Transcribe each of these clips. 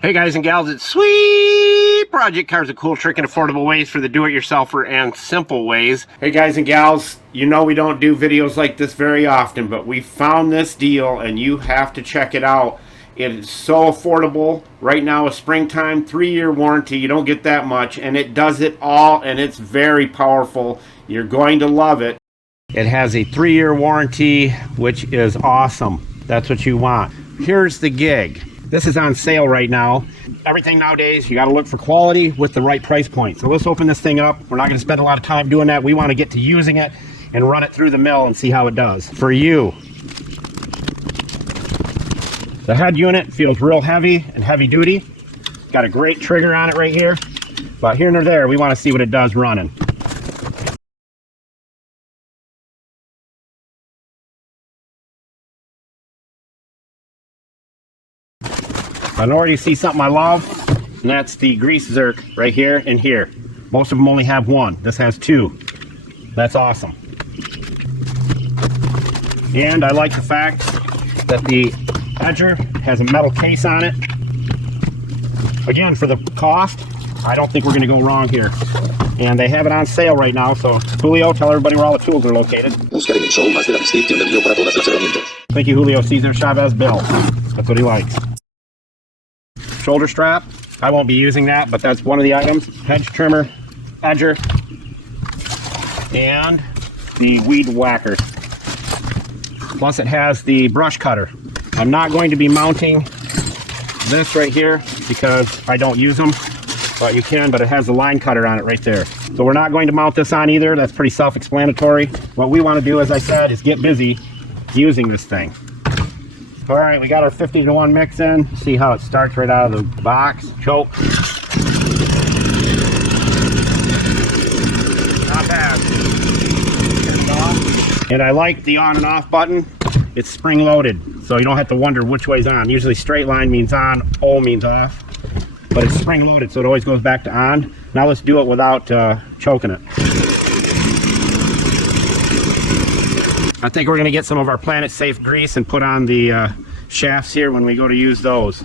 Hey guys and gals, it's Sweet Project Cars, a cool, trick, and affordable ways for the do-it-yourselfer and simple ways. Hey guys and gals, you know we don't do videos like this very often, but we found this deal and you have to check it out. It is so affordable. Right now is springtime, 3-year warranty. You don't get that much, and it does it all, and it's very powerful. You're going to love it. It has a 3-year warranty, which is awesome. That's what you want. Here's the gig. This is on sale right now. Everything nowadays, you got to look for quality with the right price point. So let's open this thing up. We're not going to spend a lot of time doing that. We want to get to using it and run it through the mill and see how it does. For you, the head unit feels real heavy and heavy duty. Got a great trigger on it right here. But here and there, we want to see what it does running. I already see something I love, and that's the grease zerk right here and here. Most of them only have one. This has two. That's awesome. And I like the fact that the edger has a metal case on it. Again, for the cost, I don't think we're going to go wrong here. And they have it on sale right now, so Julio, tell everybody where all the tools are located. Thank you, Julio Cesar Chavez Bill. That's what he likes. Shoulder strap, I won't be using that, but that's one of the items. Hedge trimmer, edger, and the weed whacker. Plus it has the brush cutter. I'm not going to be mounting this right here because I don't use them, but you can, but it has the line cutter on it right there. So we're not going to mount this on either. That's pretty self-explanatory. What we want to do, as I said, is get busy using this thing. All right, we got our 50-to-1 mix in. See how it starts right out of the box. Choke. Not bad. And I like the on and off button. It's spring loaded, so you don't have to wonder which way's on. Usually straight line means on, O means off. But it's spring loaded, so it always goes back to on. Now let's do it without choking it. I think we're going to get some of our Planet Safe grease and put on the shafts here when we go to use those.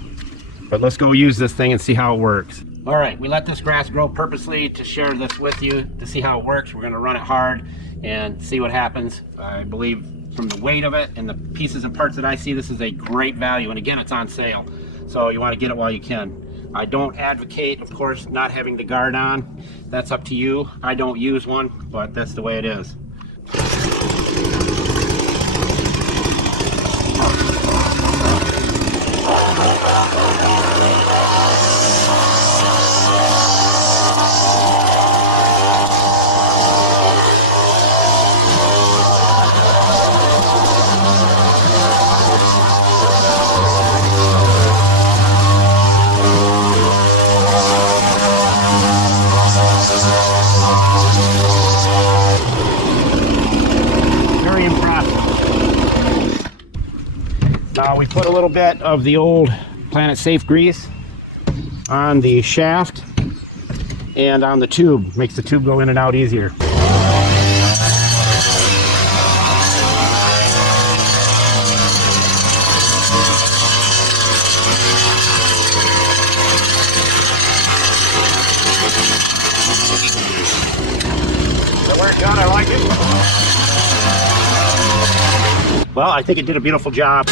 But let's go use this thing and see how it works. All right, we let this grass grow purposely to share this with you to see how it works. We're going to run it hard and see what happens. I believe from the weight of it and the pieces and parts that I see, this is a great value. And again, it's on sale, so you want to get it while you can. I don't advocate, of course, not having the guard on. That's up to you. I don't use one, but that's the way it is. Now we put a little bit of the old Planet Safe grease on the shaft and on the tube. Makes the tube go in and out easier. That worked good, I like it. Well, I think it did a beautiful job.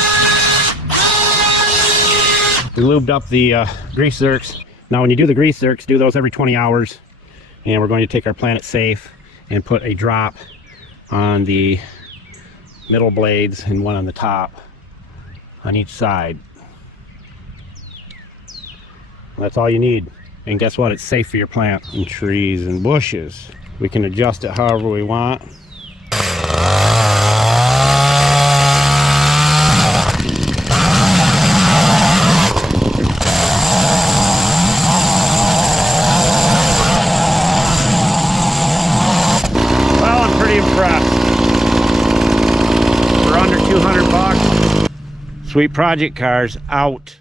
We lubed up the grease zerks. Now when you do the grease zerks, do those every 20 hours. And we're going to take our Planet Safe and put a drop on the middle blades and one on the top on each side. That's all you need. And guess what? It's safe for your plant and trees and bushes. We can adjust it however we want. Impressed. For under 200 bucks. Sweet Project Cars out.